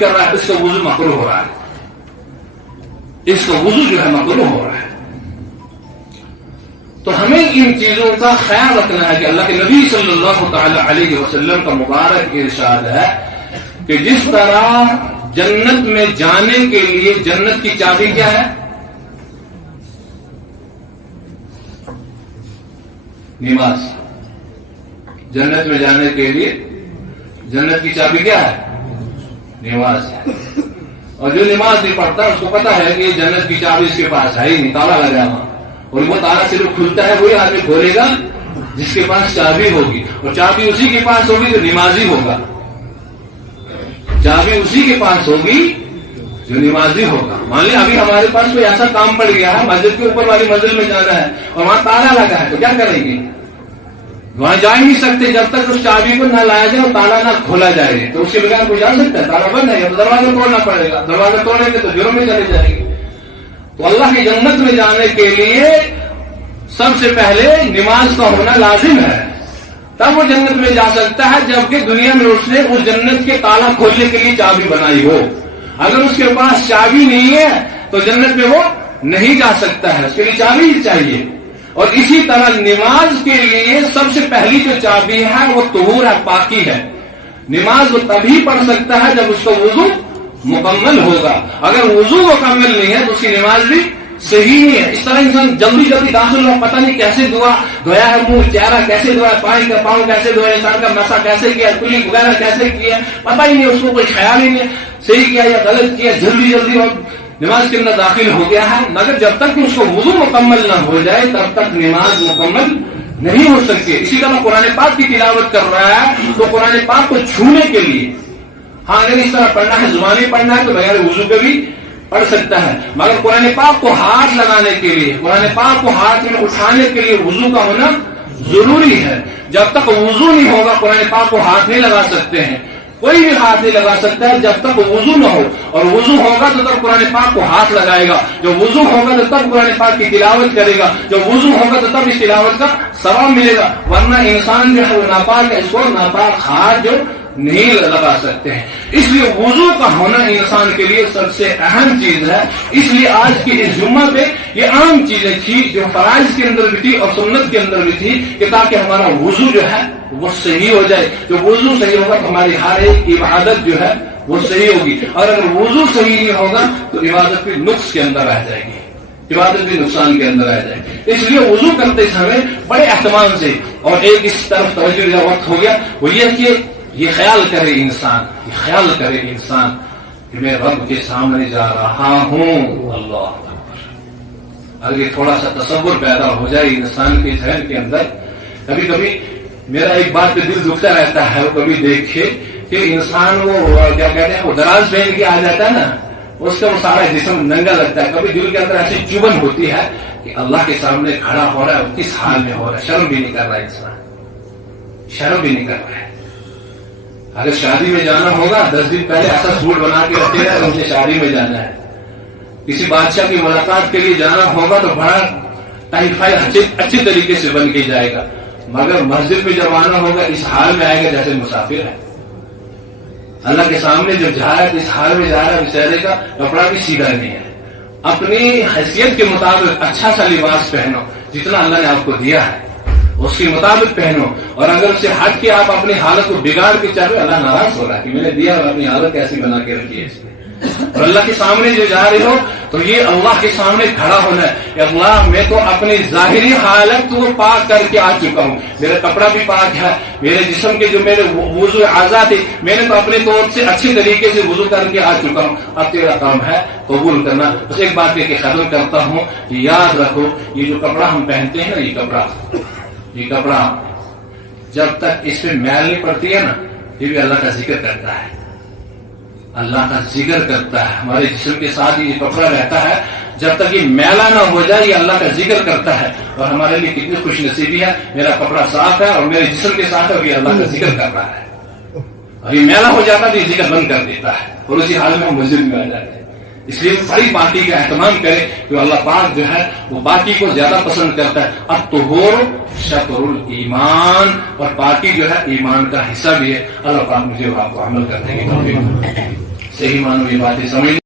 کر رہا ہے اس کا وضو مکروہ ہو رہا ہے، اس کا وضو جو ہے مکروہ ہو رہا ہے۔ تو ہمیں ان چیزوں کا خیال رکھنا ہے کہ اللہ کے نبی صلی اللہ تعالی علیہ وسلم کا مبارک ارشاد ہے کہ جس طرح جنت میں جانے کے لیے جنت کی چابی کیا ہے؟ نماز۔ جنت میں جانے کے لیے جنت کی چابی کیا ہے؟ نماز ہے۔ اور جو نماز نہیں پڑھتا اس کو پتا ہے کہ جنت کی چابی اس کے پاس ہے ہی نہیں، تالا لگا ہوا، اور وہ تالا صرف کھلتا ہے وہی آدمی کھولے گا جس کے پاس چابی ہوگی، اور چابی اسی کے پاس ہوگی جو نمازی ہوگا، چابی اسی کے پاس ہوگی جو نمازی ہوگا۔ مان لیں ابھی ہمارے پاس کوئی ایسا کام پڑ گیا ہے، مسجد کے اوپر والی منزل میں جانا ہے اور وہاں تالا لگا ہے، تو کیا کریں گے؟ وہاں جا ہی نہیں سکتے جب تک اس چابی کو نہ لایا جائے اور تالا نہ کھولا جائے، تو اس کے بغیر کوئی جا سکتا ہے؟ تالا بند ہے، تو دروازہ توڑنا پڑے گا، دروازہ توڑیں گے تو جرم میں چلے جائیں گے۔ تو اللہ کی جنت میں جانے کے لیے سب سے پہلے نماز کا ہونا لازم ہے، تب وہ جنت میں جا سکتا ہے، جبکہ دنیا میں اس نے اس جنت کے تالا کھولنے کے لیے چابی بنائی ہو۔ اگر اس کے پاس چابی نہیں ہے تو جنت میں وہ نہیں جا سکتا ہے، اس کے لیے چابی ہی چاہیے۔ اور اسی طرح نماز کے لیے سب سے پہلی جو چابی ہے وہ طہور ہے، پاکی ہے۔ نماز وہ تبھی پڑھ سکتا ہے جب اس کا وضو مکمل ہوگا، اگر وضو مکمل نہیں ہے تو اس کی نماز بھی صحیح نہیں ہے۔ اس طرح انسان جلدی جلدی داخل ہوا، پتہ نہیں کیسے دھویا ہے، منہ چہرہ کیسے دھویا ہے، پاؤں کیسے دھویا ہے، سر کا مسا کیسے کیا، کلی وغیرہ کیسے کیا، پتہ ہی نہیں، اس کو کوئی خیال ہی نہیں صحیح کیا یا غلط کیا، جلدی جلدی نماز کے اندر داخل ہو گیا ہے، مگر جب تک کہ اس کو وضو مکمل نہ ہو جائے تب تک نماز مکمل نہیں ہو سکتی۔ اسی طرح قرآن پاک کی تلاوت کر رہا ہے تو قرآن پاک کو چھونے کے لیے، ہاں اگر اس طرح پڑھنا ہے، زبانی پڑھنا ہے تو بغیر وضو کے بھی پڑھ سکتا ہے، مگر قرآن پاک کو ہاتھ لگانے کے لیے، قرآن پاک کو ہاتھ میں اٹھانے کے لیے وضو کا ہونا ضروری ہے۔ جب تک وضو نہیں ہوگا قرآن پاک کو ہاتھ نہیں لگا سکتے ہیں، کوئی بھی ہاتھ نہیں لگا سکتا ہے جب تک وضو نہ ہو، اور وضو ہوگا تو تب قرآن پاک کو ہاتھ لگائے گا، جب وضو ہوگا تو تب قرآن پاک کی تلاوت کرے گا، جب وضو ہوگا تو تب اس تلاوت کا ثواب ملے گا، ورنہ انسان جو ہے وہ ناپاک ہے، اس کو ناپاک ہاتھ جو نہیں لگا سکتے ہیں۔ اس لیے وضو کا ہونا انسان کے لیے سب سے اہم چیز ہے۔ اس لیے آج کی اس جمعہ پہ یہ عام چیزیں تھی جو فرائض کے اندر بھی تھی اور سنت کے اندر بھی تھی کہ تاکہ ہمارا وضو جو ہے وہ صحیح ہو جائے۔ جب وضو صحیح ہوگا تو ہماری ہر ایک عبادت جو ہے وہ صحیح ہوگی، اور اگر وضو صحیح نہیں ہوگا تو عبادت بھی نقص کے اندر رہ جائے گی، عبادت بھی نقصان کے اندر رہ جائے گی۔ اس لیے وضو کرتے سمے بڑے اہتمام سے، اور ایک اس طرف توجہ کا وقت ہو گیا وہ یہ کہ یہ خیال کرے انسان کہ میں رب کے سامنے جا رہا ہوں، اللہ اکبر۔ اگر یہ تھوڑا سا تصور پیدا ہو جائے انسان کے ذہن کے اندر، کبھی کبھی میرا ایک بات پہ دل دکھتا رہتا ہے، وہ کبھی دیکھے کہ انسان وہ کیا کہتے ہیں وہ دراز پہن کے آ جاتا ہے نا، اس کا وہ سارا جسم ننگا لگتا ہے، کبھی دل کے اندر ایسی چبھن ہوتی ہے کہ اللہ کے سامنے کھڑا ہو رہا ہے، کس حال میں ہو رہا ہے، شرم بھی نہیں کر رہا ہے انسان، شرم بھی نہیں کر رہا ہے۔ اگر شادی میں جانا ہوگا 10 دن پہلے ایسا سوٹ بنا کے رکھے گا مجھے شادی میں جانا ہے، کسی بادشاہ کی ملاقات کے لیے جانا ہوگا تو بڑا ٹائی فائی اچھی طریقے سے بن کے جائے گا، مگر مسجد میں جب آنا ہوگا اس حال میں آئے گا جیسے مسافر ہے۔ اللہ کے سامنے جب جا رہا ہے اس حال میں جا رہا ہے، بیچارے کا کپڑا بھی سیدھا نہیں ہے۔ اپنی حیثیت کے مطابق اچھا سا لباس پہنو، جتنا اللہ نے آپ کو دیا ہے اس کے مطابق پہنو، اور اگر اس سے ہٹ کے آپ اپنی حالت کو بگاڑ کے چاہو، اللہ ناراض ہو رہا ہے کہ میں نے دیا اور اپنی حالت ایسی بنا کے رکھی ہے اس نے۔ اور اللہ کے سامنے جو جا رہے ہو تو یہ اللہ کے سامنے کھڑا ہونا ہے کہ اللہ میں تو اپنی ظاہری حالت کو پاک کر کے آ چکا ہوں، میرا کپڑا بھی پاک ہے، میرے جسم کے جو میرے وضو اعضاء تھے میں نے تو اپنے طور سے اچھی طریقے سے وضو کر کے آ چکا ہوں، اب تیرا کام ہے قبول کرنا۔ بس ایک بات کہہ کے ختم کرتا ہوں کہ یاد رکھو یہ جو کپڑا ہم پہنتے ہیں نا، یہ کپڑا جب تک اس پہ میل نہیں پڑتی ہے نا، یہ بھی اللہ کا ذکر کرتا ہے، اللہ کا ذکر کرتا ہے، ہمارے جسم کے ساتھ یہ کپڑا رہتا ہے، جب تک یہ میلا نہ ہو جائے یہ اللہ کا ذکر کرتا ہے۔ اور ہمارے لیے کتنی خوش نصیبی ہے، میرا کپڑا صاف ہے اور میرے جسم کے ساتھ ہے اور یہ اللہ کا ذکر کر رہا ہے، اور یہ میلا ہو جاتا ہے تو یہ ذکر بند کر دیتا ہے، اور اسی حال میں ہم مسجد میں آ جاتے ہیں۔ اس لیے بڑی پاکی کا اہتمام کرے کہ اللہ پاک جو ہے وہ پاکی کو زیادہ پسند کرتا ہے۔ اب طہور شطر الایمان، اور پاکی جو ہے ایمان کا حصہ بھی ہے۔ اللہ پاک مجھے آپ کو عمل کرنے کی توفیق دے۔ صحیح معنوں میں باتیں سمجھ